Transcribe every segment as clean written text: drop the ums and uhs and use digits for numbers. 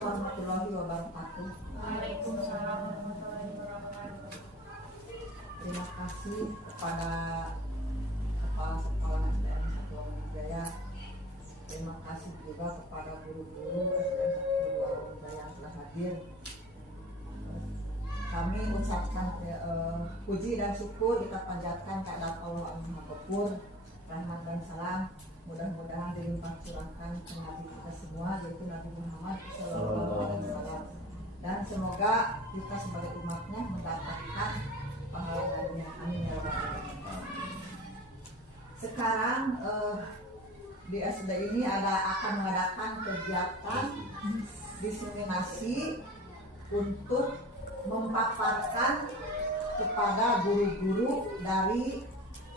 Warahmatullahi wabarakatuh. Waalaikumsalam warahmatullahi wabarakatuh. Terima kasih kepada Kepala Sekolah SDN 1 Wamonjaya. Terima kasih juga kepada guru-guru SDN 1 Wamonjaya yang telah hadir. Kami ucapkan puji dan syukur kita panjatkan kepada Allah Al-Maha, rahmat dan salam mudah-mudahan dilimpah curahkan ke Nabi kita semua, yaitu Nabi Muhammad SAW. Dan semoga kita sebagai umatnya mendapatkan pahala darinya. Amin ya rabbal alamin. Sekarang di SD ini akan mengadakan kegiatan diseminasi untuk memaparkan kepada guru-guru dari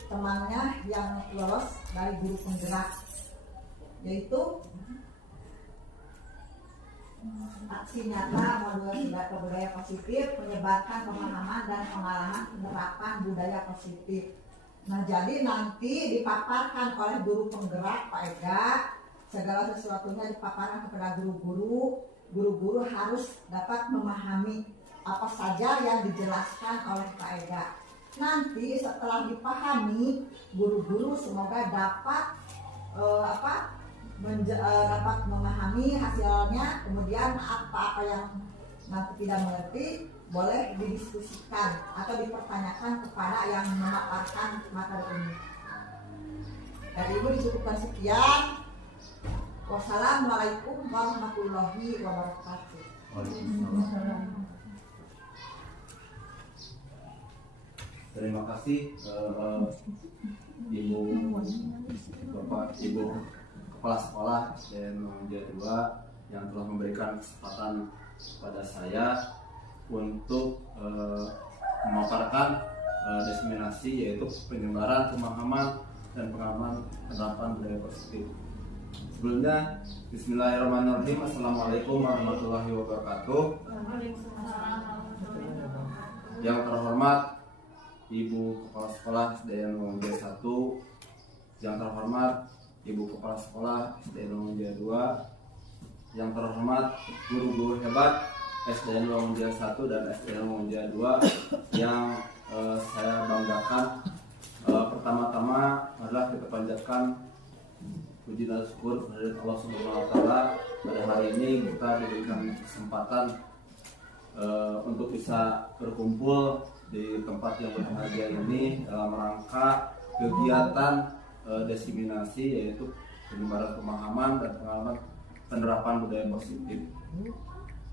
temannya yang lolos dari guru penggerak, yaitu aksi nyata modul budaya positif, menyebarkan pemahaman dan pengalaman penerapan budaya positif. Nah, jadi nanti dipaparkan oleh guru penggerak Pak Ega, segala sesuatunya dipaparkan kepada guru-guru. Guru-guru harus dapat memahami apa saja yang dijelaskan oleh Pak Ega. Nanti setelah dipahami, guru-guru semoga dapat dapat memahami hasilnya. Kemudian apa-apa yang nanti tidak mengerti boleh didiskusikan atau dipertanyakan kepada yang memaparkan materi ini. Dari Ibu dicukupkan sekian. Wassalamualaikum warahmatullahi wabarakatuh. Waalaikumsalam. Terima kasih Ibu Bapak Ibu Kepala Sekolah SDN Wamonjaya 2 yang telah memberikan kesempatan kepada saya untuk memaparkan diseminasi, yaitu penyebaran pemahaman dan pengalaman penerapan budaya positif. Sebelumnya, Bismillahirrahmanirrahim. Assalamualaikum warahmatullahi wabarakatuh. Waalaikumsalam warahmatullahi wabarakatuh. Yang terhormat Ibu Kepala Sekolah SDN Wamonjaya 1, yang terhormat Ibu Kepala Sekolah SDN Wamonjaya 2, yang terhormat guru-guru hebat SDN Wamonjaya 1 dan SDN Wamonjaya 2 yang saya banggakan. Pertama-tama adalah kita panjatkan puji dan syukur kepada Allah Subhanahu wa Ta'ala. Pada hari ini kita diberikan kesempatan untuk bisa berkumpul di tempat yang berbahagia ini dalam rangka kegiatan diseminasi, yaitu penyebaran pemahaman dan pengalaman penerapan budaya positif.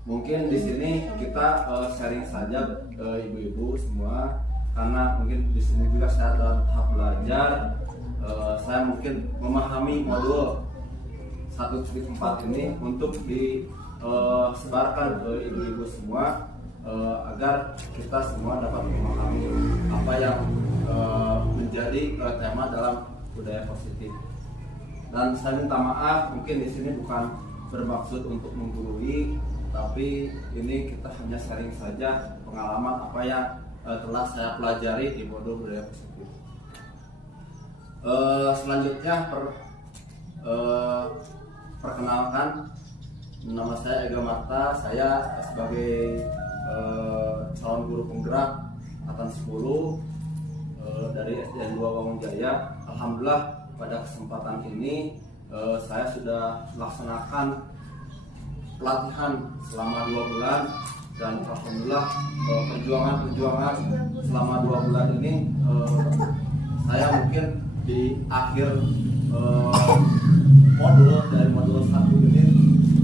Mungkin di sini kita sharing saja ibu-ibu semua, karena mungkin di sini juga saya dalam tahap belajar. Saya mungkin memahami modul 1.4 ini untuk disebarkan ke ibu-ibu semua, agar kita semua dapat memahami apa yang menjadi tema dalam budaya positif. Dan saya minta maaf, mungkin di sini bukan bermaksud untuk menggurui, tapi ini kita hanya sharing saja pengalaman apa yang telah saya pelajari di modul budaya positif. Selanjutnya perkenalkan, nama saya Ega Marta. Saya sebagai calon guru penggerak angkatan 10 dari SDN 2 Wamonjaya. Alhamdulillah pada kesempatan ini saya sudah melaksanakan pelatihan selama 2 bulan, dan alhamdulillah perjuangan selama 2 bulan ini saya mungkin di akhir modul dari modul 1 ini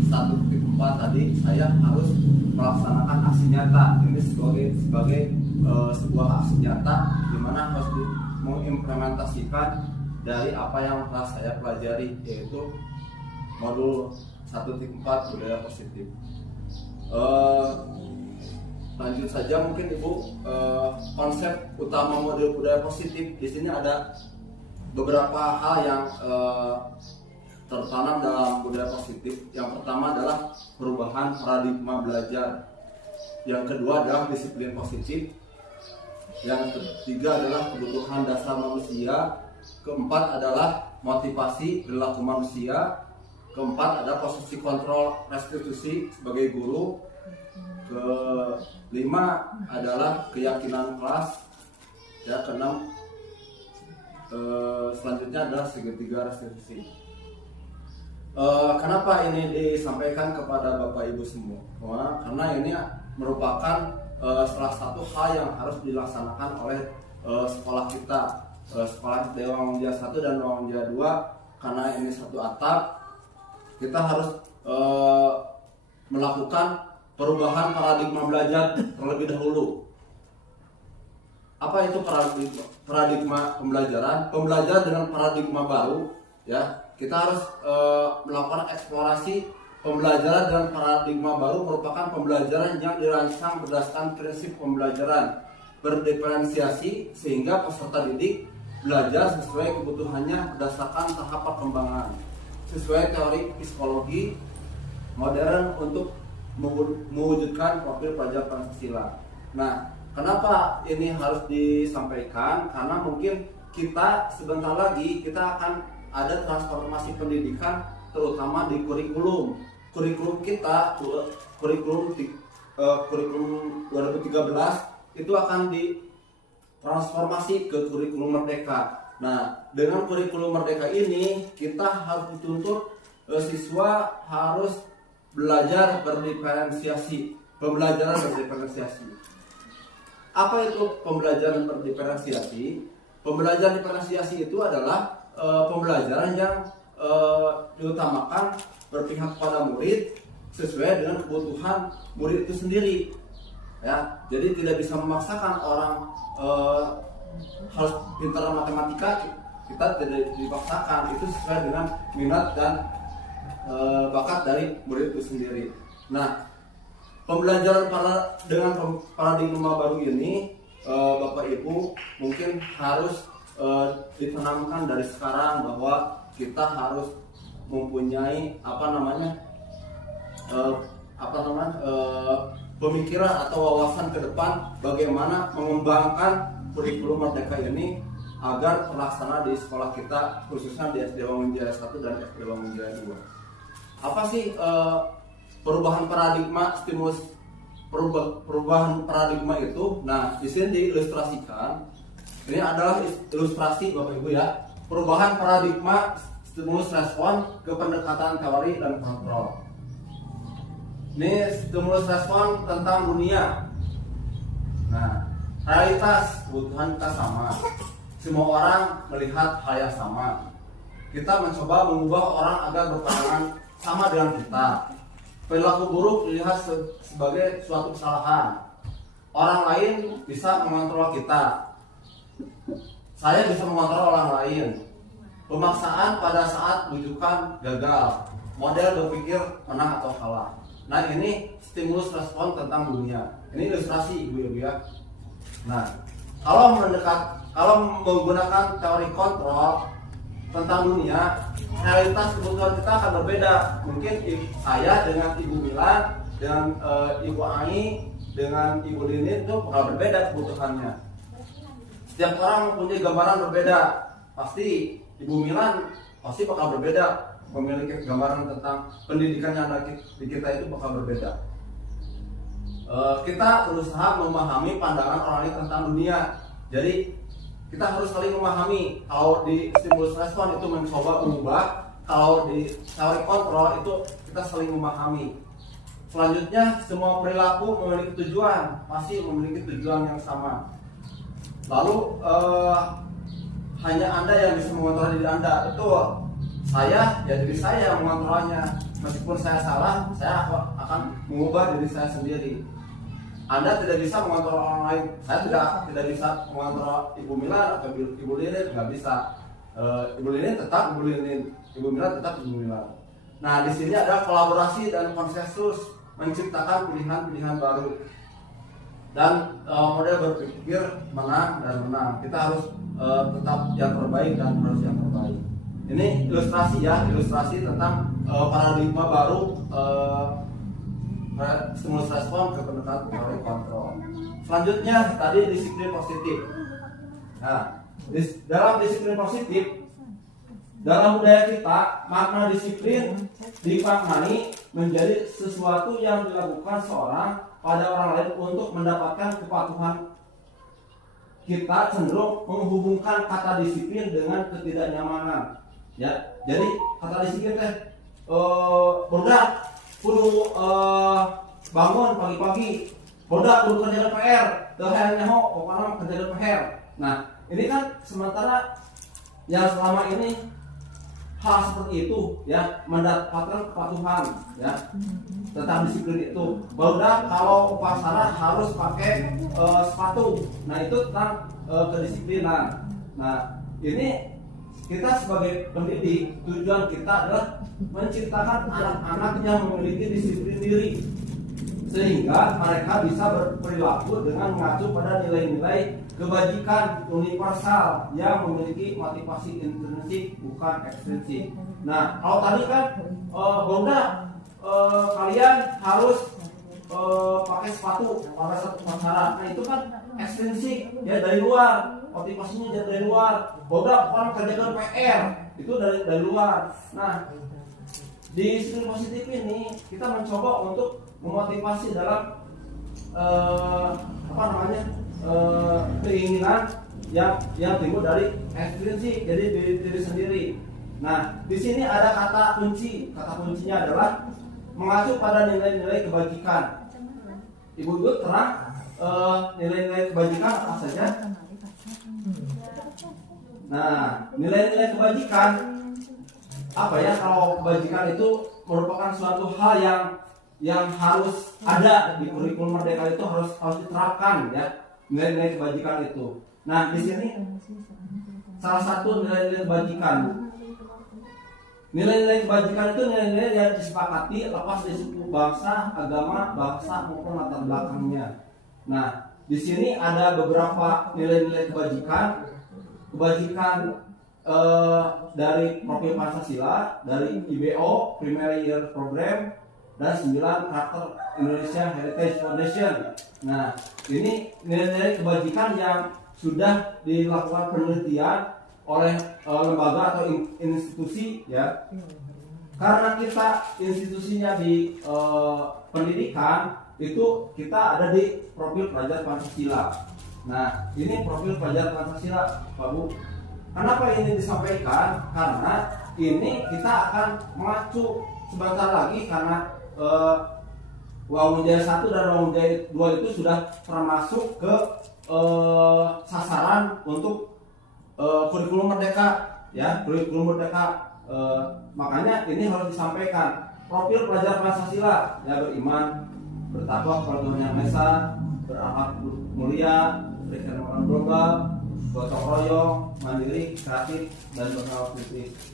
1.4 tadi saya harus melaksanakan aksi nyata. Ini sebagai sebuah aksi nyata di mana harus mengimplementasikan dari apa yang telah saya pelajari, yaitu modul 1.4 budaya positif. Lanjut saja mungkin Ibu, konsep utama modul budaya positif di sini ada beberapa hal yang tertanam dalam budaya positif. Yang pertama adalah perubahan paradigma belajar. Yang kedua adalah disiplin positif. Yang ketiga adalah kebutuhan dasar manusia. Keempat adalah motivasi perilaku manusia. keempat ada posisi kontrol restitusi sebagai guru. Kelima adalah keyakinan kelas. Ya, keenam selanjutnya adalah segitiga restitusi. Kenapa ini disampaikan kepada Bapak Ibu semua? Karena ini merupakan salah satu hal yang harus dilaksanakan oleh sekolah kita, sekolah Dewa Mulia 1 dan Dewa Mulia 2. Karena ini satu atap, kita harus melakukan perubahan paradigma belajar terlebih dahulu. Apa itu paradigma pembelajaran? Pembelajaran dengan paradigma baru, ya. Kita harus melakukan eksplorasi pembelajaran dengan paradigma baru merupakan pembelajaran yang dirancang berdasarkan prinsip pembelajaran berdiferensiasi sehingga peserta didik belajar sesuai kebutuhannya berdasarkan tahap perkembangan sesuai teori psikologi modern untuk mewujudkan profil pelajar Pancasila. Nah, kenapa ini harus disampaikan? Karena mungkin kita sebentar lagi kita akan ada transformasi pendidikan terutama di kurikulum. Kurikulum kita, kurikulum 2013 itu akan ditransformasi ke kurikulum merdeka. Nah, dengan kurikulum merdeka ini kita harus dituntut siswa harus belajar berdiferensiasi, pembelajaran berdiferensiasi. Apa itu pembelajaran berdiferensiasi? Pembelajaran diferensiasi itu adalah pembelajaran yang diutamakan berpihak pada murid sesuai dengan kebutuhan murid itu sendiri. Ya, jadi tidak bisa memaksakan orang harus pintar matematika, kita tidak dipaksakan, itu sesuai dengan minat dan bakat dari murid itu sendiri. Nah, pembelajaran dengan paradigma baru ini, Bapak Ibu mungkin harus ditanamkan dari sekarang bahwa kita harus mempunyai pemikiran atau wawasan ke depan bagaimana mengembangkan kurikulum merdeka ini agar terlaksana di sekolah kita, khususnya di SD Wangunjaya 1 dan SD Wangunjaya 2. Apa sih perubahan paradigma, stimulus perubahan paradigma itu? Nah, di sini diilustrasikan. Ini adalah ilustrasi Bapak Ibu ya. Perubahan paradigma, stimulus respon ke pendekatan teori dan kontrol. Ini stimulus respon tentang dunia. Nah, realitas kebutuhan kita sama. Semua orang melihat hal yang sama. Kita mencoba mengubah orang agar berpandangan sama dengan kita. Perilaku buruk dilihat sebagai suatu kesalahan. Orang lain bisa mengontrol kita. Saya bisa mengontrol orang lain. Pemaksaan pada saat rujukan gagal. Model berpikir menang atau kalah. Nah, ini stimulus respon tentang dunia. Ini ilustrasi Ibu ya. Nah, kalau menggunakan teori kontrol tentang dunia, realitas kebutuhan kita akan berbeda. Mungkin saya dengan Ibu Milan, dengan Ibu Ai, dengan Ibu Lini itu bakal berbeda kebutuhannya. Setiap orang mempunyai gambaran berbeda. Pasti Ibu Milan pasti bakal berbeda, memiliki gambaran tentang pendidikan yang ada di kita itu bakal berbeda. Kita berusaha memahami pandangan orang lain tentang dunia. Jadi kita harus saling memahami. Kalau di stimulus respon itu mencoba mengubah, kalau di teori kontrol itu kita saling memahami. Selanjutnya, semua perilaku memiliki tujuan, pasti memiliki tujuan yang sama. Lalu hanya Anda yang bisa mengontrol diri Anda. Itu saya, ya diri saya yang mengontrolnya. Meskipun saya salah, saya akan mengubah diri saya sendiri. Anda tidak bisa mengontrol orang lain. Saya tidak bisa mengontrol Ibu Milan atau Ibu Lilin, nggak bisa. Ibu Lilin tetap Ibu Lilin, Ibu Milan tetap Ibu Milan. Nah, di sini ada kolaborasi dan konsensus menciptakan pilihan-pilihan baru dan model berpikir menang dan menang. Kita harus tetap yang terbaik dan harus yang terbaik. Ini ilustrasi ya, ilustrasi tentang paradigma baru. Stimulus respon ke pendekatan teori kontrol. Selanjutnya tadi disiplin positif. Nah, dalam disiplin positif dalam budaya kita, makna disiplin dimaknai menjadi sesuatu yang dilakukan seorang pada orang lain untuk mendapatkan kepatuhan. Kita cenderung menghubungkan kata disiplin dengan ketidaknyamanan. Ya, jadi kata disiplin teh bodak kudu bangun pagi-pagi, bodak kudu kerja PR, teu hayang nyaho pokokna kerja PR. Nah, ini kan sementara yang selama ini hal seperti itu ya mendapatkan kepatuhan ya tentang disiplin itu. Bodak kalau upacara harus pakai sepatu. Nah, itu tentang kedisiplinan. Nah, ini kita sebagai pendidik, tujuan kita adalah menciptakan anak-anak yang memiliki disiplin diri sehingga mereka bisa berperilaku dengan mengacu pada nilai-nilai kebajikan universal yang memiliki motivasi intrinsik bukan ekstrinsik. Nah, kalau tadi kan kalian harus pakai sepatu pada satu upacara. Nah, itu kan ekstrinsik ya, dari luar, motivasinya dari luar. Orang kerjakan PR itu dari luar. Nah, di disiplin positif ini kita mencoba untuk memotivasi dalam keinginan yang timbul dari ekstrinsik, jadi diri sendiri. Nah, di sini ada kata kunci. Kata kuncinya adalah mengacu pada nilai-nilai kebajikan. Ibu terang nilai-nilai kebajikan apa saja? Nah, nilai-nilai kebajikan apa ya? Kalau kebajikan itu merupakan suatu hal yang harus ada di kurikulum Merdeka, itu harus diterapkan ya, nilai-nilai kebajikan itu. Nah, di sini salah satu nilai-nilai kebajikan. Nilai-nilai kebajikan itu nilai-nilai yang disepakati lepas dari suku, bangsa, agama, bangsa maupun latar belakangnya. Nah, di sini ada beberapa nilai-nilai kebajikan dari profil Pancasila, dari IBO Primary Year Program, dan 9 karakter Indonesia Heritage Foundation. Nah, ini nilai-nilai kebajikan yang sudah dilakukan penelitian oleh lembaga atau institusi ya. Karena kita institusinya di pendidikan, itu kita ada di profil pelajar Pancasila. Nah, ini profil pelajar Pancasila, Pak Bu. Kenapa ini disampaikan? Karena ini kita akan mengacu sebentar lagi, karena Uang Jaya 1 dan Uang Jaya 2 itu sudah termasuk ke sasaran untuk kurikulum Merdeka ya, kurikulum Merdeka. Makanya ini harus disampaikan. Profil pelajar Pancasila ya, beriman, bertakwa kepada Tuhan Yang Maha Esa, berakhlak mulia, berikan makan global, gotong royong, mandiri, kreatif, dan berpengalaman kritis.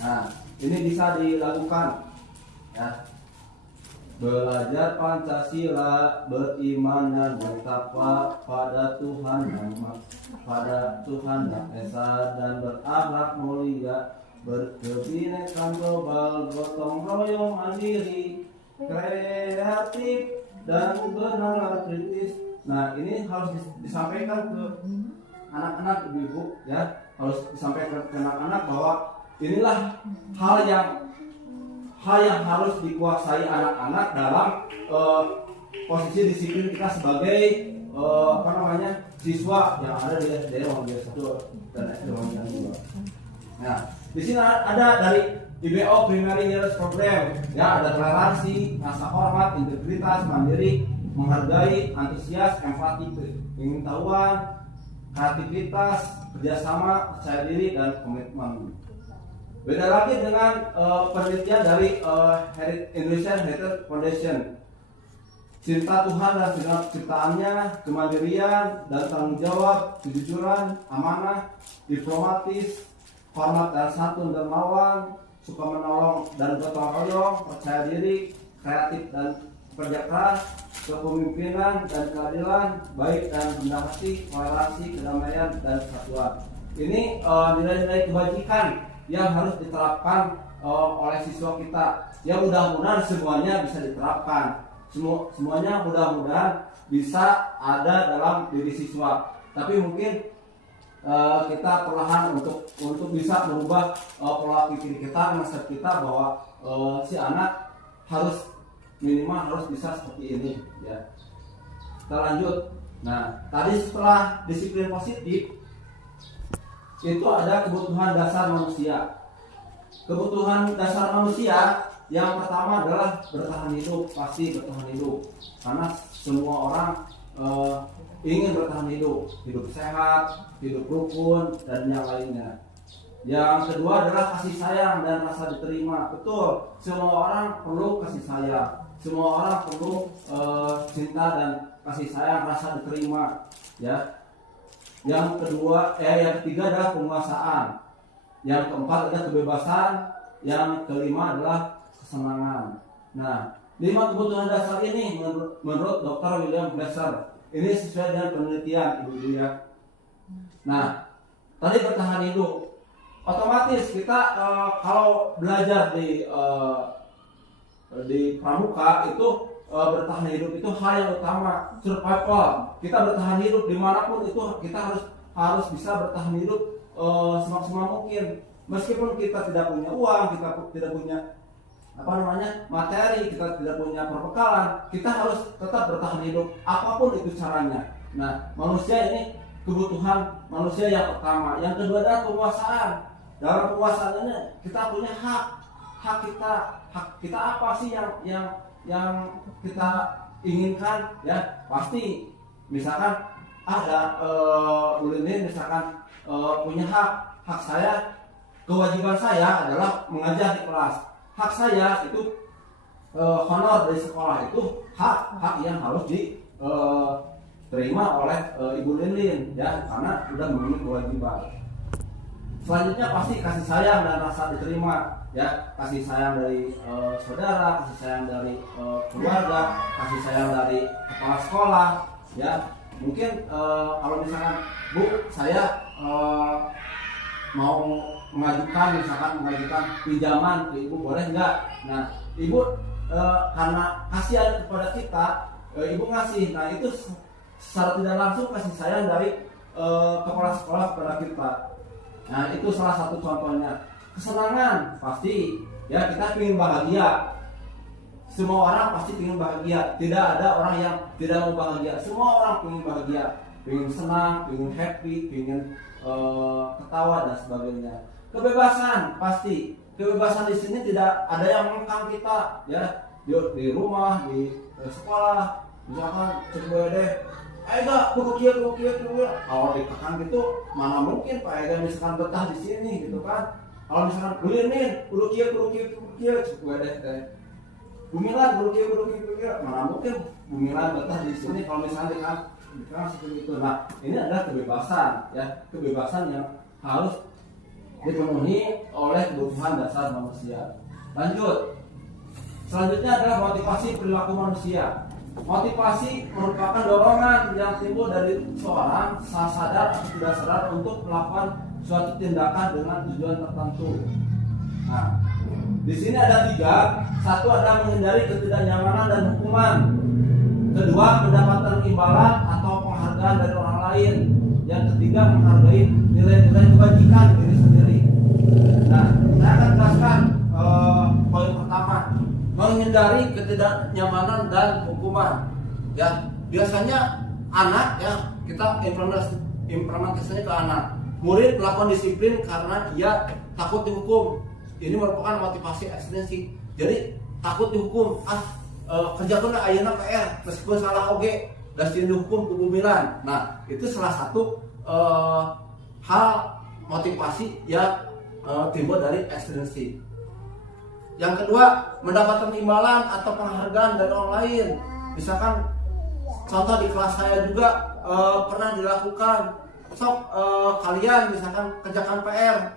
Nah, ini bisa dilakukan ya. Belajar Pancasila, beriman dan bertakwa pada Tuhan Yang Esa, dan berakhlak mulia, berkebinekaan global, gotong royong, mandiri, kreatif, dan bernalar kritis. Nah, ini harus disampaikan ke anak-anak, ibu-ibu ya, harus disampaikan ke anak-anak bahwa inilah hal yang harus dikuasai anak-anak dalam posisi disiplin kita sebagai siswa yang ada di SD Uang Jaya 1 dan SD Uang Jaya 2. Nah, di sini ada dari IBO Primary Year Program ya, ada toleransi, rasa hormat, integritas, mandiri, menghargai, antusias, empati, pengetahuan, kreativitas, kerjasama, percaya diri, dan komitmen. Beda lagi dengan penelitian dari Indonesia Heritage Foundation. Cinta Tuhan dan segala ciptaannya, kemandirian dan tanggung jawab, kejujuran, amanah, diplomatis, hormat dan santun dermawan, suka menolong dan gotong royong, percaya diri, kreatif dan kerja keras, kepemimpinan dan keadilan, baik dan rendah hati, toleransi, kedamaian, dan kesatuan. Ini nilai-nilai kebajikan yang harus diterapkan oleh siswa kita. Ya, mudah-mudahan semuanya bisa diterapkan. Semuanya mudah-mudahan bisa ada dalam diri siswa. Tapi mungkin kita perlahan untuk bisa merubah pola pikir kita, mindset kita bahwa si anak minimal harus bisa seperti ini ya. Kita lanjut. Nah, tadi setelah disiplin positif itu ada kebutuhan dasar manusia. Kebutuhan dasar manusia yang pertama adalah bertahan hidup, pasti bertahan hidup. Karena semua orang ingin bertahan hidup sehat, hidup rukun, dan yang lainnya. Yang kedua adalah kasih sayang dan rasa diterima. Betul, semua orang perlu kasih sayang, semua orang perlu cinta dan kasih sayang, rasa diterima. Ya. Yang ketiga adalah penguasaan. Yang keempat adalah kebebasan. Yang kelima adalah kesenangan. Nah, 5 kebutuhan dasar ini menurut Dr. William Glasser. Ini sesuai dengan penelitian, ibu-ibu ya. Nah, tadi bertahan hidup. Otomatis kita kalau belajar di pramuka itu bertahan hidup itu hal yang utama, survival. Kita bertahan hidup dimanapun itu kita harus bisa bertahan hidup semaksimal mungkin. Meskipun kita tidak punya uang, kita tidak punya materi, kita tidak punya perbekalan, kita harus tetap bertahan hidup apapun itu caranya. Nah, manusia ini kebutuhan manusia yang pertama. Yang kedua adalah penguasaan. Dalam penguasaan ini kita punya hak kita apa sih yang kita inginkan ya. Pasti misalkan ada Ulin misalkan punya hak saya, kewajiban saya adalah mengajar di kelas. Hak saya itu honor dari sekolah, itu hak yang harus diterima oleh Ibu Lilin ya, karena sudah memenuhi kewajiban. Selanjutnya pasti kasih sayang dan rasa diterima ya, kasih sayang dari saudara, kasih sayang dari keluarga, kasih sayang dari kepala sekolah ya. Mungkin kalau misalkan Bu, saya mau mengajukan pinjaman ke Ibu, boleh nggak? Nah, Ibu karena kasihan kepada kita, Ibu ngasih. Nah, itu secara tidak langsung kasih sayang dari kepala sekolah kepada kita. Nah, itu salah satu contohnya. Kesenangan pasti ya, kita ingin bahagia. Semua orang pasti ingin bahagia. Tidak ada orang yang tidak mau bahagia. Semua orang ingin bahagia, ingin senang, ingin happy, ingin ketawa dan sebagainya. Kebebasan pasti. Kebebasan di sini tidak ada yang mengekang kita ya, di rumah, di sekolah. Misalkan coba deh, Ega kudu kieu. Kalau dikekang gitu, mana mungkin Pak Ega misalkan betah di sini gitu kan. Kalau misalkan Lilin kudu kieu, coba deh. Bumilan kudu kieu, mana mungkin Bumilan betah di sini kalau misalkan dikekang seperti itu. Nah, ini adalah kebebasan ya, kebebasan yang harus dipenuhi oleh kebutuhan dasar manusia. Lanjut. Selanjutnya adalah motivasi perilaku manusia. Motivasi merupakan dorongan yang timbul dari seorang sadar atau tidak sadar untuk melakukan suatu tindakan dengan tujuan tertentu. Nah, di sini ada 3. Satu adalah menghindari ketidaknyamanan dan hukuman. Kedua, mendapatkan imbalan atau penghargaan dari orang lain. Yang ketiga, menghargai nilai-nilai kebajikan diri sendiri. Nah, saya akan jelaskan poin pertama, menghindari ketidaknyamanan dan hukuman. Ya, biasanya anak ya, kita implementasinya ke anak. Murid melakukan disiplin karena dia takut dihukum. Ini merupakan motivasi ekstrinsi. Jadi takut dihukum, kerjakan ayeuna PR meskipun salah oge, dan dihukum ke bumilan. Nah, itu salah satu hal motivasi yang timbul dari ekstrinsi. Yang kedua, mendapatkan imbalan atau penghargaan dari orang lain. Misalkan contoh di kelas saya juga pernah dilakukan. Kalian misalkan kerjakan PR,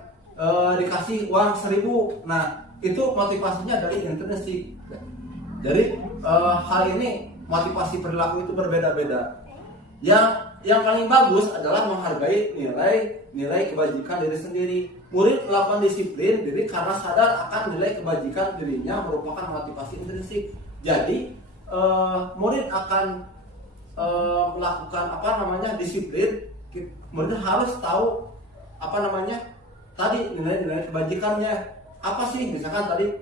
dikasih uang 1.000. Nah, itu motivasinya dari intrinsik. Jadi hal ini motivasi perilaku itu berbeda-beda. Yang paling bagus adalah menghargai nilai kebajikan diri sendiri. Murid melakukan disiplin diri karena sadar akan nilai kebajikan dirinya merupakan motivasi intrinsik. Jadi murid akan melakukan disiplin murid harus tahu apa namanya tadi nilai-nilai kebajikannya apa sih, misalkan tadi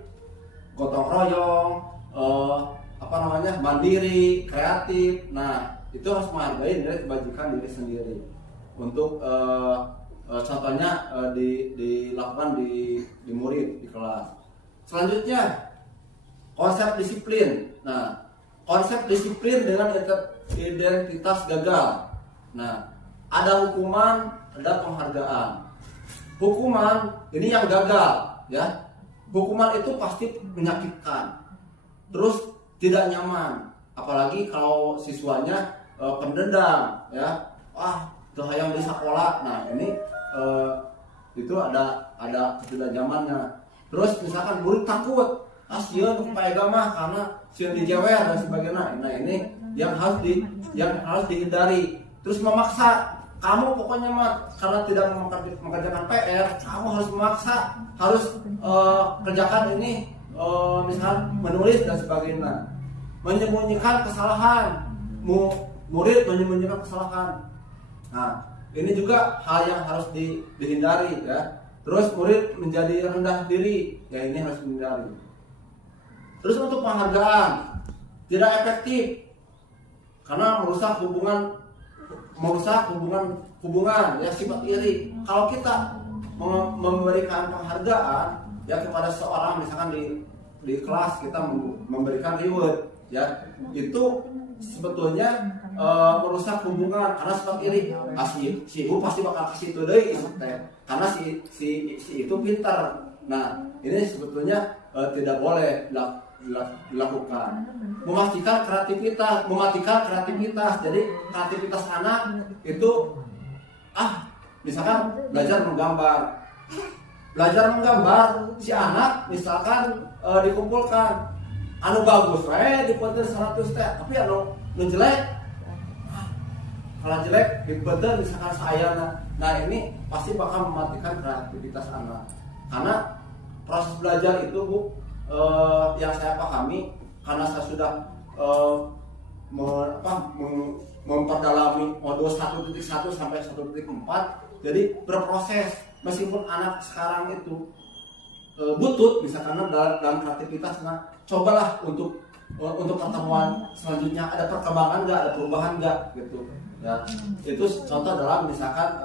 gotong royong, apa namanya mandiri, kreatif. Nah itu harus menghargai nilai kebajikan diri sendiri untuk contohnya dilakukan di murid di kelas. Selanjutnya konsep disiplin. Nah konsep disiplin dengan identitas gagal. Nah ada hukuman, ada penghargaan. Hukuman ini yang gagal, ya. Hukuman itu pasti menyakitkan, terus tidak nyaman. Apalagi kalau siswanya pendendam, ya. Tuh yang di sekolah. Nah ini itu ada ketidaknyamannya. Terus misalkan murid takut, sieun paega mah karena sieun dijewer dan sebagainya. Nah ini yang harus dihindari. Terus memaksa, kamu pokoknya mah karena tidak mengerjakan PR, kamu harus memaksa, harus kerjakan ini, misal menulis dan sebagainya. Menyembunyikan kesalahan, murid menyembunyikan kesalahan. Nah ini juga hal yang harus dihindari, ya. Terus murid menjadi rendah diri, ya ini harus dihindari. Terus untuk penghargaan tidak efektif karena merusak hubungan ya, sifat iri. Kalau kita memberikan penghargaan ya kepada seorang, misalkan di kelas kita memberikan reward, ya itu sebetulnya merusak hubungan karena sifat iri. Si ibu pasti bakal kasih itu deh karena si itu pintar. Nah ini sebetulnya tidak boleh dilakukan. Mematikan kreativitas. Jadi kreativitas anak itu misalkan belajar menggambar si anak misalkan dikumpulkan anu bagus dipunten 100 teh, tapi anu jelek kalau jelek dipunten misalkan sayana. Nah ini pasti bakal mematikan kreativitas anak, karena proses belajar itu Bu, yang saya pahami karena saya sudah memperdalami modul 1.1 sampai 1.4, jadi berproses. Meskipun anak sekarang itu butut misalkan dalam kreativitas, nah cobalah untuk pertemuan selanjutnya ada perkembangan nggak, ada perubahan nggak gitu ya. Itu contoh dalam misalkan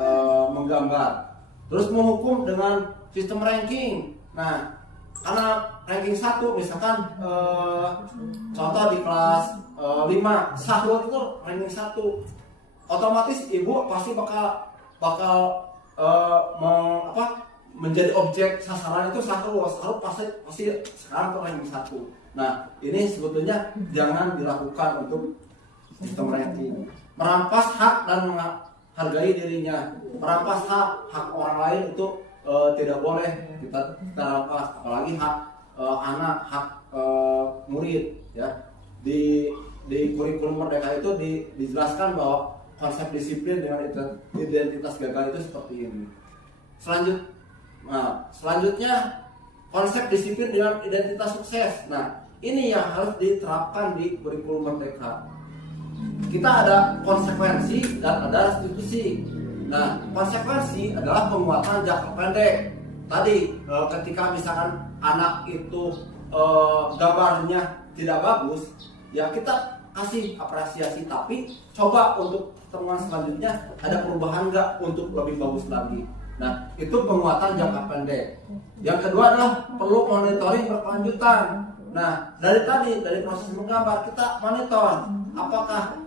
menggambar. Terus menghukum dengan sistem ranking. Nah karena ranking 1 misalkan contoh di kelas 5 sahur itu ranking 1, otomatis ibu pasti bakal menjadi objek sasaran itu sahur pasti sekarang tuh ranking 1. Nah ini sebetulnya jangan dilakukan untuk sistem ranking. Merampas hak dan menghargai dirinya, merampas hak orang lain itu tidak boleh kita rampas, apalagi hak anak, hak murid, ya. Di kurikulum Merdeka itu dijelaskan bahwa konsep disiplin dengan identitas gagal itu seperti ini. Selanjutnya konsep disiplin dengan identitas sukses. Nah ini yang harus diterapkan di kurikulum Merdeka. Kita ada konsekuensi dan ada restitusi. Nah, konsekuensi adalah penguatan jangka pendek. Tadi ketika misalkan anak itu gambarnya tidak bagus, ya kita kasih apresiasi, tapi coba untuk pertemuan selanjutnya ada perubahan nggak untuk lebih bagus lagi. Nah, itu penguatan jangka pendek. Yang kedua adalah perlu monitoring berkelanjutan. Nah, dari proses menggambar kita monitor apakah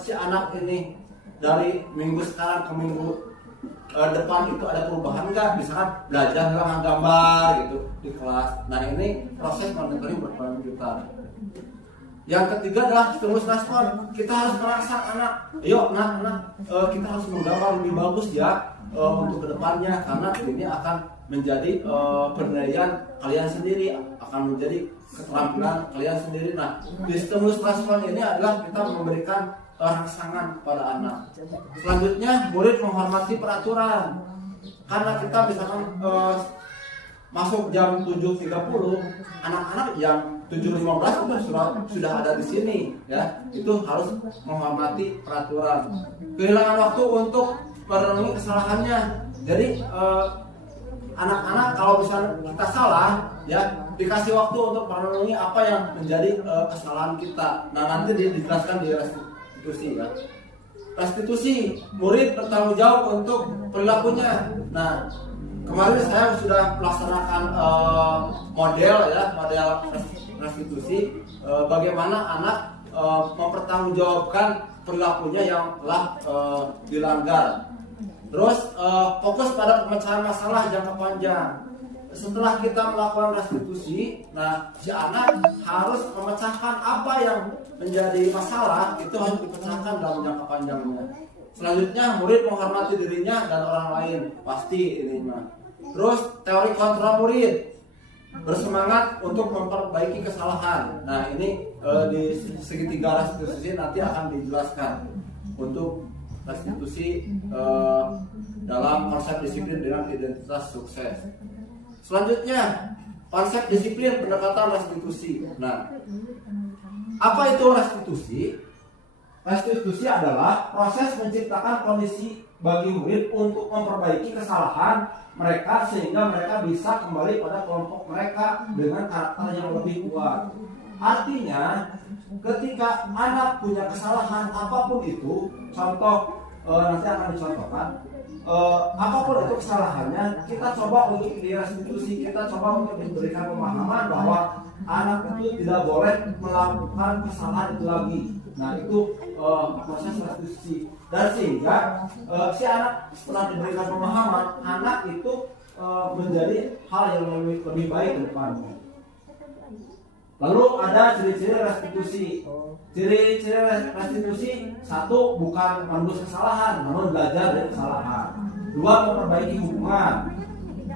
si anak ini dari minggu sekarang ke minggu depan itu ada perubahan nggak, misalkan belajar dengan gambar gitu di kelas. Nah ini proses monitoring berkelanjutan. Yang ketiga adalah stimulus respon. Kita harus merasa anak, kita harus menggambar lebih bagus ya untuk kedepannya, karena ini akan menjadi penilaian kalian sendiri, akan menjadi keterampilan kalian sendiri. Nah di stimulus respon ini adalah kita memberikan rangsangan kepada anak. Selanjutnya murid menghormati peraturan. Karena kita misalkan masuk jam 7.30, anak-anak yang 7.15 itu sudah ada di sini, ya. Itu harus menghormati peraturan. Kehilangan waktu untuk merenungi kesalahannya. Jadi anak-anak kalau misalnya kita salah ya dikasih waktu untuk merenungi apa yang menjadi kesalahan kita. Nah nanti dijelaskan di restitusi ya. Restitusi, murid bertanggung jawab untuk perilakunya. Nah kemarin saya sudah melaksanakan model restitusi, bagaimana anak mempertanggungjawabkan perilakunya yang telah dilanggar. Terus fokus pada pemecahan masalah jangka panjang. Setelah kita melakukan restitusi, nah si anak harus memecahkan apa yang menjadi masalah, itu harus dipecahkan dalam jangka panjangnya. Selanjutnya murid menghormati dirinya dan orang lain, pasti ini mah. Terus teori kontrol murid, bersemangat untuk memperbaiki kesalahan. Nah ini di segitiga restitusi nanti akan dijelaskan untuk restitusi dalam konsep disiplin dengan identitas sukses. Selanjutnya konsep disiplin pendekatan restitusi. Nah, apa itu restitusi? Restitusi adalah proses menciptakan kondisi bagi murid untuk memperbaiki kesalahan mereka sehingga mereka bisa kembali pada kelompok mereka dengan karakter yang lebih kuat. Artinya, ketika anak punya kesalahan apapun itu, contoh nanti akan dicontohkan, apapun itu kesalahannya, kita coba untuk direstitusi, kita coba untuk diberikan pemahaman bahwa anak itu tidak boleh melakukan kesalahan itu lagi. Nah itu proses restitusi. Dan sehingga si anak setelah diberikan pemahaman, anak itu menjadi hal yang lebih baik ke depannya. Lalu ada ciri-ciri restitusi. Ciri-ciri restitusi, satu, bukan menembus kesalahan, namun belajar dari kesalahan. Dua, memperbaiki hubungan.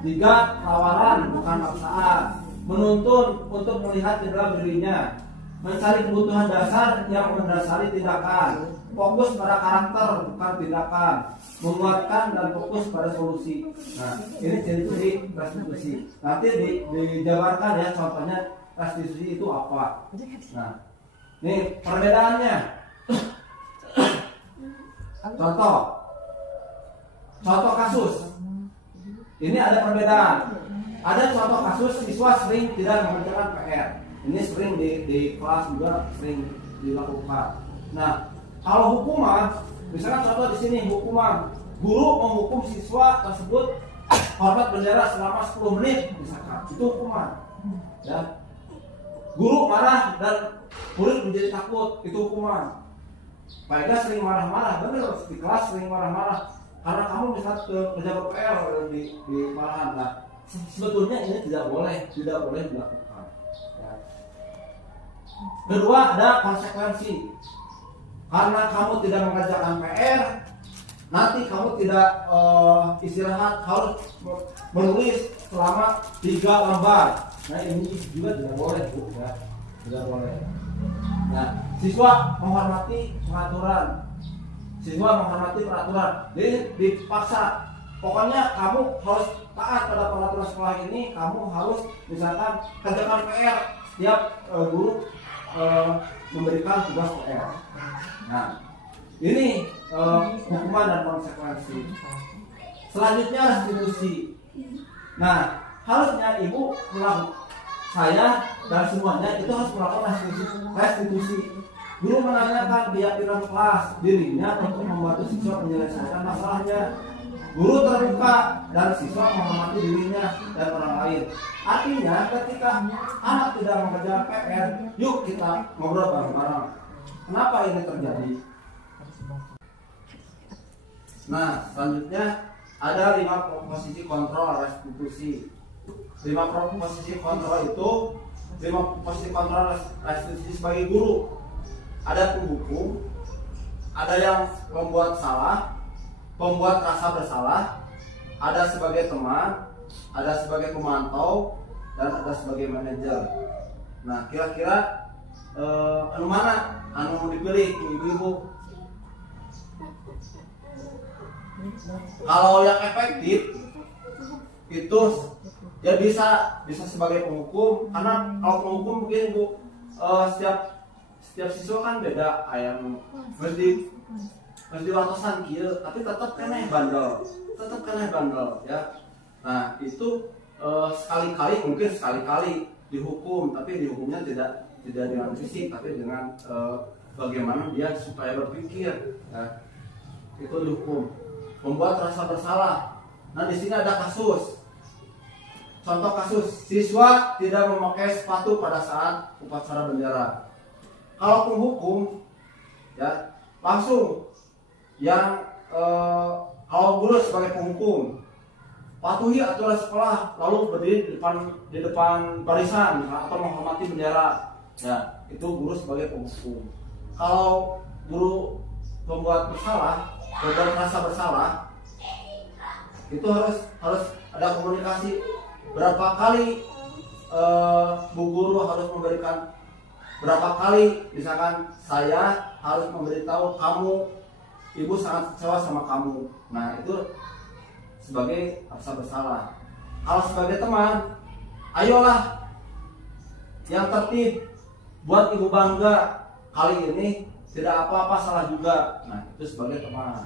Tiga, tawaran bukan paksaan. Menuntun untuk melihat cedera dirinya. Mencari kebutuhan dasar yang mendasari tindakan. Fokus pada karakter bukan tindakan. Menguatkan dan fokus pada solusi. Nah, ini ciri-ciri restitusi. Nanti dijabarkan ya contohnya restitusi itu apa. Nah, ini perbedaannya. Contoh kasus. Ini ada perbedaan. Ada contoh kasus siswa sering tidak mengerjakan PR. Ini sering di kelas juga sering dilakukan. Nah, kalau hukuman, misalkan contoh di sini hukuman, guru menghukum siswa tersebut hormat berjarak selama 10 menit misalkan, itu hukuman. Ya. Guru marah dan murid menjadi takut, itu hukuman. Pak Ega sering marah-marah, bener di kelas sering marah-marah karena kamu misalnya kerja PR di marahan. Nah, sebetulnya ini tidak boleh dilakukan. Ya. Kedua, ada konsekuensi. Karena kamu tidak mengerjakan PR, nanti kamu tidak istirahat, harus menulis selama 3 lembar. Nah ini juga tidak boleh, Bu, ya. Tidak boleh. Nah, siswa menghormati peraturan. Jadi dipaksa. Pokoknya kamu harus taat pada peraturan sekolah ini. Kamu harus misalkan kerjakan PR setiap guru memberikan tugas PR. Nah, ini hukuman dan konsekuensi. Selanjutnya restitusi. Nah, harusnya ibu saya dan semuanya itu harus melakukan restitusi. Guru menanyakan keyakinan kelas dirinya untuk membantu siswa menyelesaikan masalahnya. Guru terbuka dan siswa menghormati dirinya dan orang lain. Artinya ketika anak tidak mengerjakan PR, yuk kita ngobrol bareng-bareng. Kenapa ini terjadi? Nah, selanjutnya ada 5 posisi kontrol restitusi. 5 posisi kontrol itu 5 posisi kontrol restitusi sebagai guru. Ada penghukum, ada yang membuat salah, pembuat rasa bersalah, ada sebagai teman, ada sebagai pemantau, dan ada sebagai manajer. Nah, kira-kira anu mana anu dipilih ibu-ibu? Kalau yang efektif itu ya bisa sebagai penghukum, karena kalau penghukum mungkin Bu setiap siswa kan beda, yang berarti harus diwatosan kieu, tapi tetap keneh bandel ya. Nah itu sekali-kali, mungkin sekali-kali dihukum, tapi dihukumnya tidak dengan fisik, tapi dengan bagaimana dia supaya berpikir ya. Itu dihukum. Membuat rasa bersalah. Nah di sini ada kasus. Contoh kasus, siswa tidak memakai sepatu pada saat upacara bendera. Kalau penghukum ya langsung yang kalau guru sebagai penghukum patuhi aturan sekolah, lalu berdiri di depan barisan atau menghormati bendera. Ya, itu guru sebagai penghukum. Kalau guru membuat rasa bersalah, itu harus ada komunikasi. Berapa kali bu guru harus memberikan, berapa kali misalkan saya harus memberitahu kamu, ibu sangat kecewa sama kamu. Nah itu sebagai rasa bersalah. Kalau sebagai teman, ayolah yang tertib, buat ibu bangga, kali ini tidak apa-apa, salah juga. Nah itu sebagai teman.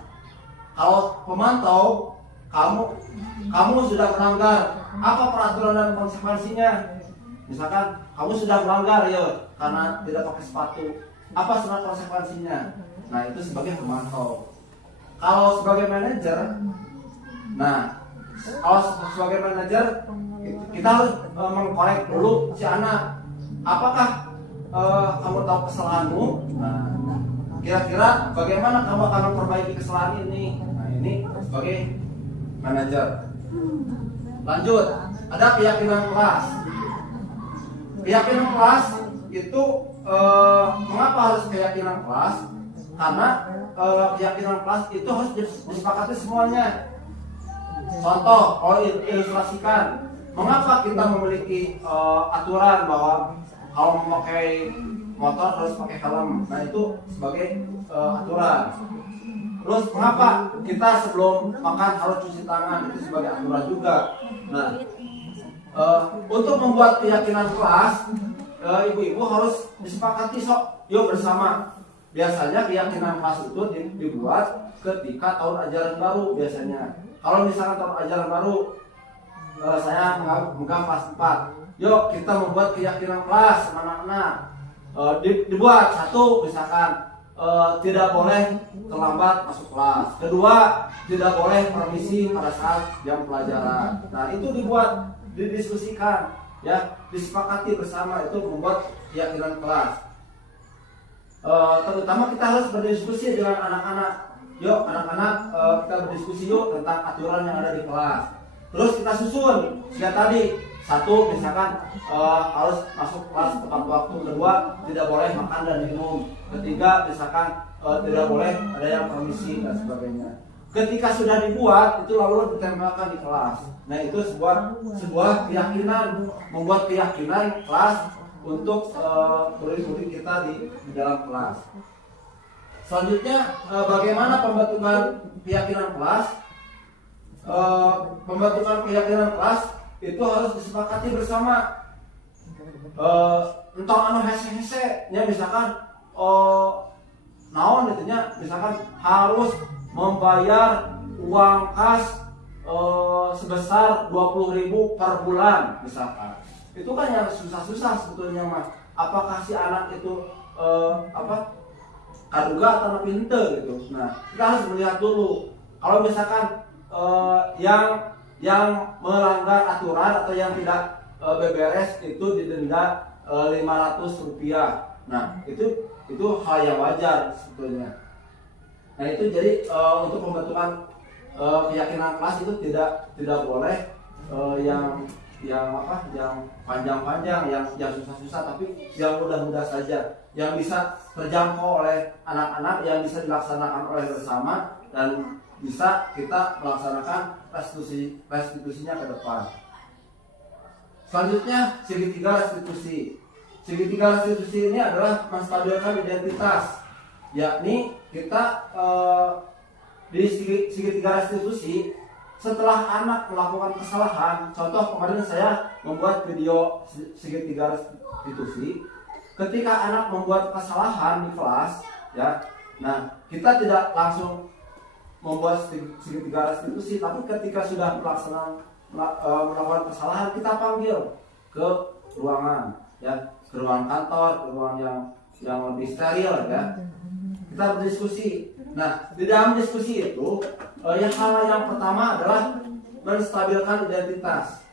Kalau pemantau, kamu sudah melanggar, apa peraturan dan konsekuensinya? Misalkan kamu sudah melanggar ya karena tidak pakai sepatu, apa sebenarnya konsekuensinya? Nah itu sebagai pemantau. Kalau sebagai manajer, kita harus mengkorek dulu si anak. Apakah kamu tahu kesalahanmu? Nah, kira-kira bagaimana kamu akan memperbaiki kesalahan ini? Nah ini sebagai manajer. Lanjut, ada keyakinan kelas. Keyakinan kelas itu mengapa harus keyakinan kelas? Karena keyakinan kelas itu harus disepakati semuanya. Contoh, kalau ilustrasikan, mengapa kita memiliki aturan bahwa kalau memakai motor harus pakai helm? Nah itu sebagai aturan. Terus mengapa kita sebelum makan harus cuci tangan? Itu sebagai aturan juga. Nah, untuk membuat keyakinan kelas, ibu-ibu harus disepakati yuk bersama. Biasanya keyakinan kelas itu dibuat ketika tahun ajaran baru biasanya. Kalau misalkan tahun ajaran baru, saya memegang kelas 4. Yuk kita membuat keyakinan kelas anak-anak. Dibuat satu misalkan tidak boleh terlambat masuk kelas. Kedua, tidak boleh permisi pada saat jam pelajaran. Nah itu dibuat, didiskusikan, ya, disepakati bersama, itu membuat keyakinan kelas. Terutama kita harus berdiskusi dengan anak-anak. Yuk anak-anak, kita berdiskusi yuk tentang aturan yang ada di kelas. Terus kita susun, ya tadi. Satu, misalkan harus masuk kelas tepat waktu. Kedua, tidak boleh makan dan minum. Ketiga, misalkan tidak boleh ada yang permisi dan sebagainya. Ketika sudah dibuat, itu lalu ditempelkan di kelas. Nah itu sebuah keyakinan, membuat keyakinan kelas untuk murid-murid kita di dalam kelas. Selanjutnya, bagaimana pembentukan keyakinan kelas? Pembentukan keyakinan kelas itu harus disepakati bersama. Entong anu hese-hese nya misalkan naon itunya, misalkan harus membayar uang kas sebesar 20.000 per bulan misalkan. Itu kan yang susah-susah sebetulnya mah. Apakah si anak itu kaduga atau pinter gitu. Nah, kita harus melihat dulu. Kalau misalkan yang melanggar aturan atau yang tidak beberes itu didenda Rp500. Nah itu hal yang wajar sebetulnya. Nah itu jadi untuk pembentukan keyakinan kelas itu tidak boleh yang panjang-panjang, yang susah-susah, tapi yang mudah-mudah saja, yang bisa terjangkau oleh anak-anak, yang bisa dilaksanakan oleh bersama, dan bisa kita melaksanakan restitusinya ke depan. Selanjutnya, segitiga restitusi. Segitiga restitusi ini adalah menstabilkan identitas, yakni kita di segitiga restitusi setelah anak melakukan kesalahan. Contoh, kemarin saya membuat video segitiga restitusi. Ketika anak membuat kesalahan di kelas, ya, Nah, kita tidak langsung membuat segitiga restitusi, tapi ketika sudah melakukan kesalahan, kita panggil ke ruangan, ya, ke ruangan kantor, ke ruangan yang lebih steril, ya. Kita berdiskusi. Nah, di dalam diskusi itu, hal yang pertama adalah menstabilkan identitas.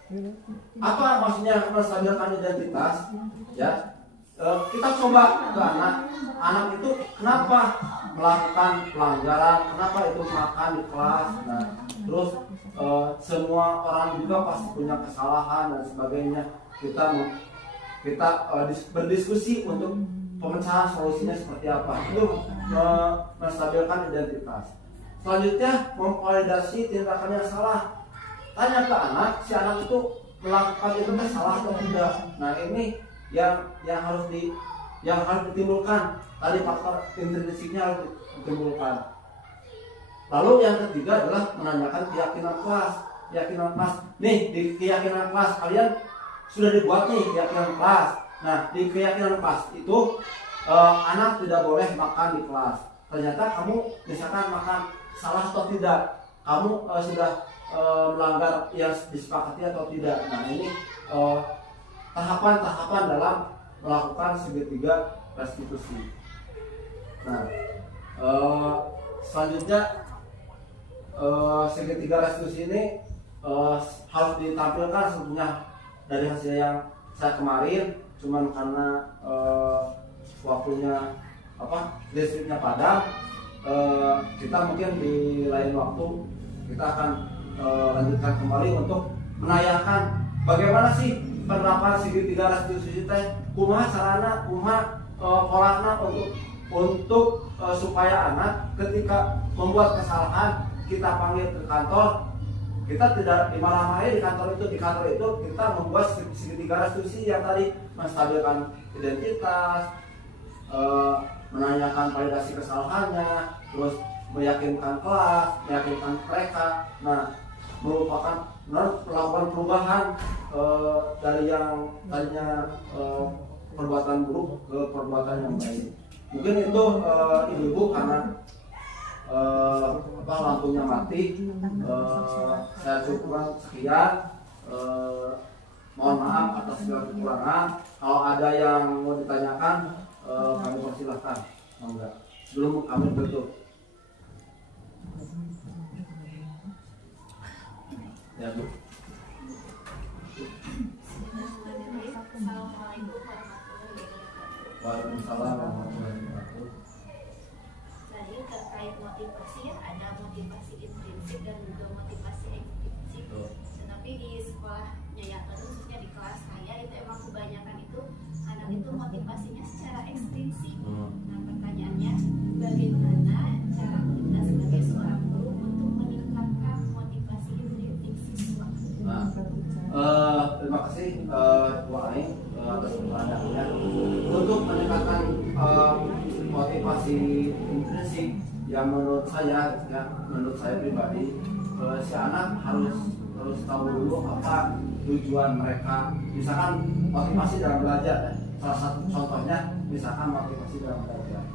Apa maksudnya menstabilkan identitas? Ya, kita coba ke anak itu kenapa melakukan pelanggaran, kenapa itu makan di kelas. Nah, terus semua orang juga pasti punya kesalahan dan sebagainya. Kita berdiskusi untuk pemecahan solusinya seperti apa. Itu menstabilkan identitas. Selanjutnya memvalidasi tindakan yang salah. Tanya ke anak, si anak itu melakukan itu salah atau tidak. Nah, ini yang harus ditimbulkan. Tadi faktor intrinsiknya harus ditimbulkan. Lalu yang ketiga adalah menanyakan keyakinan kelas. Nih, di keyakinan kelas kalian sudah dibuat nih keyakinan kelas. Nah, di keyakinan kelas itu anak tidak boleh makan di kelas. Ternyata kamu misalkan makan salah atau tidak, kamu sudah melanggar yang disepakati atau tidak. Nah, ini tahapan-tahapan dalam melakukan segitiga restitusi. Nah, selanjutnya segitiga restitusi ini harus ditampilkan sebetulnya dari hasil yang saya kemarin, cuman karena waktunya listriknya padam, kita mungkin di lain waktu kita akan lanjutkan kembali untuk menayangkan bagaimana sih penerapan segitiga restitusi teh, kumaha carana, kumaha polana untuk supaya anak ketika membuat kesalahan kita panggil ke kantor, kita tidak dimarah-marahi di kantor itu kita membuat segitiga restitusi yang tadi menstabilkan identitas, menanyakan validasi kesalahannya, terus meyakinkan kelas, meyakinkan mereka. Nah, melakukan perubahan dari yang tadinya perbuatan buruk ke perbuatan yang baik. Mungkin itu ibu-ibu karena lampunya mati, saya cukupkan sekian. Mohon maaf atas segala kekurangan. Kalau ada yang mau ditanyakan, kami persilahkan. Sebelum kami tutup. Ya, Bu. Assalamualaikum warahmatullahi wabarakatuh. Waalaikumsalam warahmatullahi wabarakatuh. Tadi terkait motivasi, ada motivasi intrinsik dan juga motivasi ekstrinsik. Tetapi di sekolahnya ya, khususnya di kelas saya itu emang kebanyakan itu anak itu motivasinya secara ekstrinsik. Nah, pertanyaannya bagaimana cara kita sebagai seorang guru untuk meningkatkan motivasi intrinsik siswa? Nah, terima kasih Bu Aing atas pertanyaannya. Untuk meningkatkan motivasi intrinsik, yang menurut saya pribadi, si anak harus tahu dulu apa tujuan mereka. Misalkan motivasi dalam belajar, salah satu contohnya misalkan motivasi dalam belajar.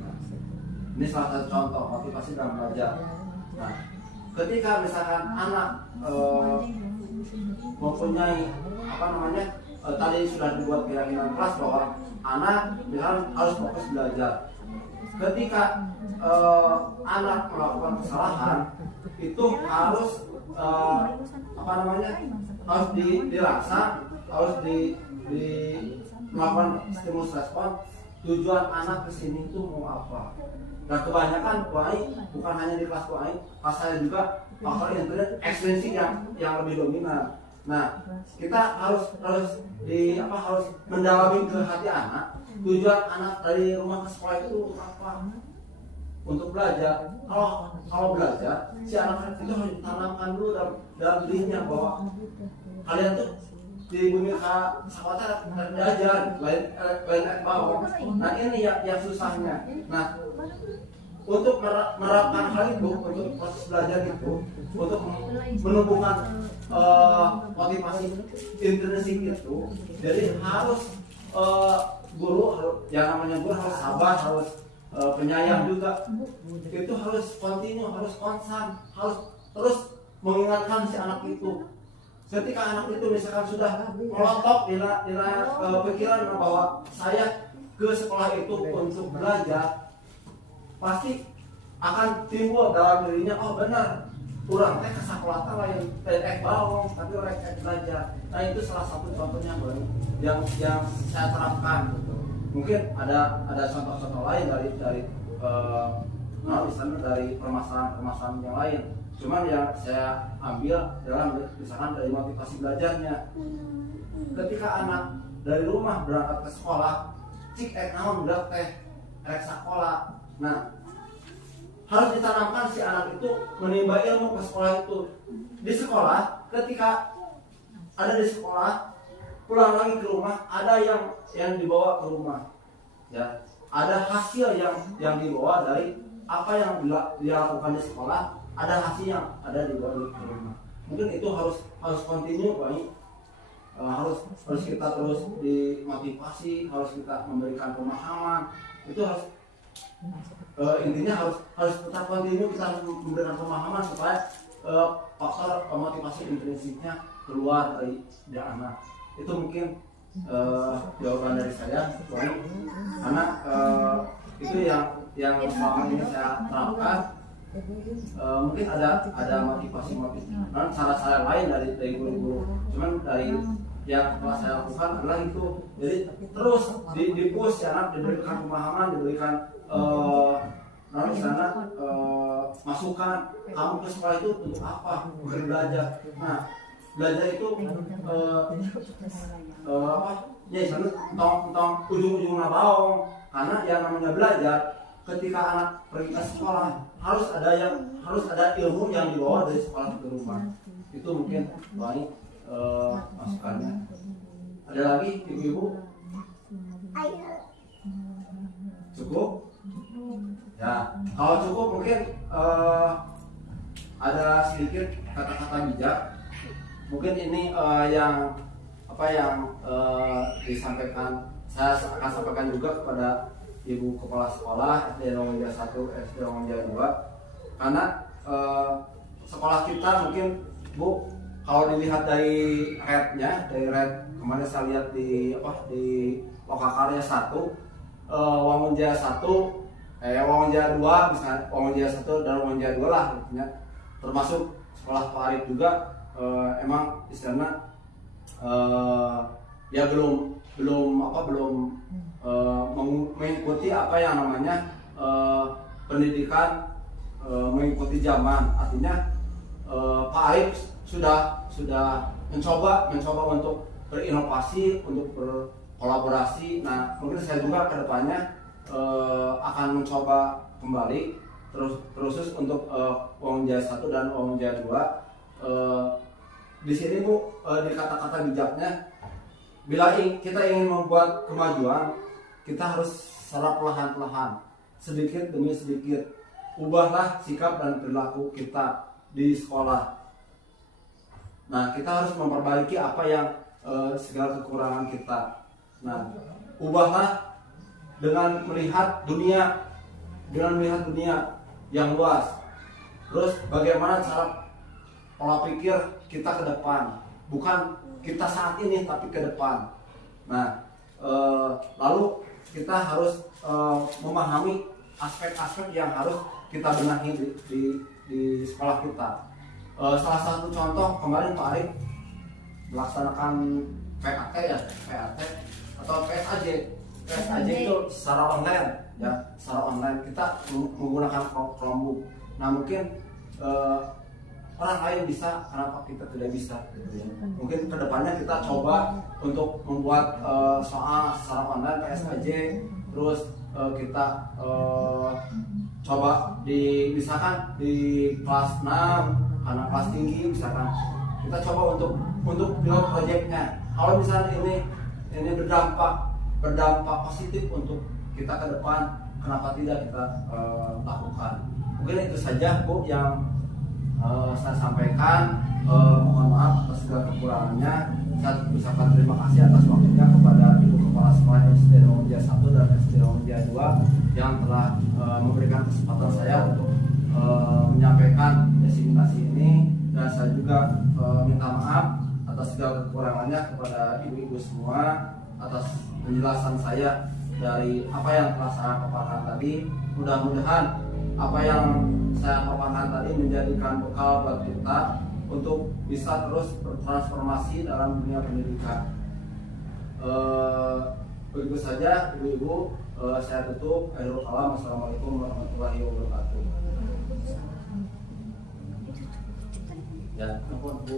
Nah, ini salah satu contoh motivasi dalam belajar. Nah, ketika misalkan anak mempunyai tadi sudah dibuat keyakinan kelas bahwa anak misalkan harus fokus belajar. Ketika anak melakukan kesalahan, itu harus harus dirasa, harus melakukan stimulus respon. Tujuan anak kesini itu mau apa? Nah, kebanyakan bukan hanya di kelas kelas saya juga faktor internet ekstrinsik yang lebih dominan. Nah, kita harus mendalami ke hati anak. Tujuan anak dari rumah ke sekolah itu apa? Untuk belajar. Kalau belajar, si anak itu harus ditanamkan dulu dalam dirinya bahwa kalian tuh di bumi sahabatnya belajar, lain bawah. Nah, ini yang susahnya. Nah, untuk menerapkan hal itu, untuk proses belajar itu, untuk menumbuhkan motivasi intrinsik itu, jadi harus guru, yang namanya guru harus sabar, harus penyayang juga, itu harus kontinu, harus konstan, harus terus mengingatkan si anak itu. Ketika anak itu misalkan sudah melotok di pikiran bahwa saya ke sekolah itu untuk belajar, pasti akan timbul dalam dirinya, oh benar, kurang teh ke sekolah lain bawang tapi orang belajar. Nah itu salah satu contohnya yang saya terapkan gitu. Mungkin ada contoh-contoh lain dari misalnya dari permasalahan yang lain. Cuman yang saya ambil dalam misalkan dari motivasi belajarnya. Ketika anak dari rumah berangkat ke sekolah, cik naon udah teh sekolah. Nah, harus ditanamkan si anak itu menimba ilmu ke sekolah itu. Di sekolah, ketika ada di sekolah, pulang lagi ke rumah, ada yang dibawa ke rumah. Ya, ada hasil yang dibawa dari apa yang dia lakukan di sekolah, ada hasil yang ada dibawa ke rumah. Mungkin itu harus kontinu, harus kita terus dimotivasi, harus kita memberikan pemahaman. Itu harus intinya harus tetap kontinu, kita harus memberikan pemahaman supaya faktor motivasi intrinsiknya keluar dari anak. Itu mungkin jawaban dari saya, karena itu yang selama ini saya terapkan. Mungkin ada motivasi dan cara-cara lain dari guru-guru, cuman dari yang telah saya lakukan adalah itu. Jadi terus di-push anak, diberikan pemahaman, diberikan masukan, kamu ke sekolah itu untuk apa? Untuk belajar. Nah, belajar itu ya tong ujung-ujungnya baong, karena yang namanya belajar, ketika anak pergi ke sekolah harus ada ilmu yang dibawa dari sekolah ke rumah. Itu mungkin baik masukannya. Ada lagi ibu-ibu? Cukup? Ya, kalau cukup mungkin ada sedikit kata-kata bijak. Mungkin ini yang disampaikan, saya akan sampaikan juga kepada Ibu Kepala Sekolah SD Rongjaya 1, SD Rongjaya 2. Karena sekolah kita mungkin Bu, kalau dilihat dari red kemarin saya lihat di Lokakarya 1, Wangunjaya 1, Wangunjaya 2, misalnya Wangunjaya 1 dan Wangunjaya 2 lah artinya, termasuk sekolah Pak Arif juga, emang istilahnya ya belum mengikuti apa yang namanya pendidikan mengikuti zaman. Artinya Pak Arif sudah mencoba untuk berinovasi, untuk berkolaborasi. Nah, mungkin saya juga kedepannya akan mencoba kembali terus untuk Wangunjaya 1 dan Wangunjaya 2. Di sini Bu, di kata-kata bijaknya, bila kita ingin membuat kemajuan, kita harus secara perlahan-lahan, sedikit demi sedikit, ubahlah sikap dan perilaku kita di sekolah. Nah, kita harus memperbaiki apa yang segala kekurangan kita. Nah, ubahlah dengan melihat dunia yang luas. Terus bagaimana cara pola pikir kita ke depan, bukan kita saat ini tapi ke depan. Nah, lalu kita harus memahami aspek-aspek yang harus kita benahi di sekolah kita. Salah satu contoh kemarin Pak Arif melaksanakan PAT atau PSAJ itu secara online, ya, secara online kita menggunakan Chromebook. Nah, mungkin orang lain bisa, kenapa kita tidak bisa? Gitu ya. Mungkin kedepannya kita coba untuk membuat soal secara online PSAJ, terus kita coba misalkan di kelas 6, anak kelas tinggi misalkan, kita coba untuk pilot proyeknya. Kalau misalnya ini berdampak positif untuk kita ke depan, kenapa tidak kita lakukan? Mungkin itu saja Bu yang saya sampaikan. Mohon maaf atas segala kekurangannya. Saya ucapkan terima kasih atas waktunya kepada Ibu Kepala Sekolah SD Rongjaya 1 dan SD Rongjaya 2 yang telah memberikan kesempatan saya untuk menyampaikan destinasi ini, dan saya juga minta maaf atas segala kekurangannya kepada ibu-ibu semua atas penjelasan saya dari apa yang telah saya paparkan tadi. Mudah-mudahan apa yang saya paparkan tadi menjadikan bekal buat kita untuk bisa terus bertransformasi dalam dunia pendidikan. Begitu saja ibu-ibu, saya tutup. Akhirul kalam. Assalamualaikum warahmatullahi wabarakatuh. Ya, ampun Bu.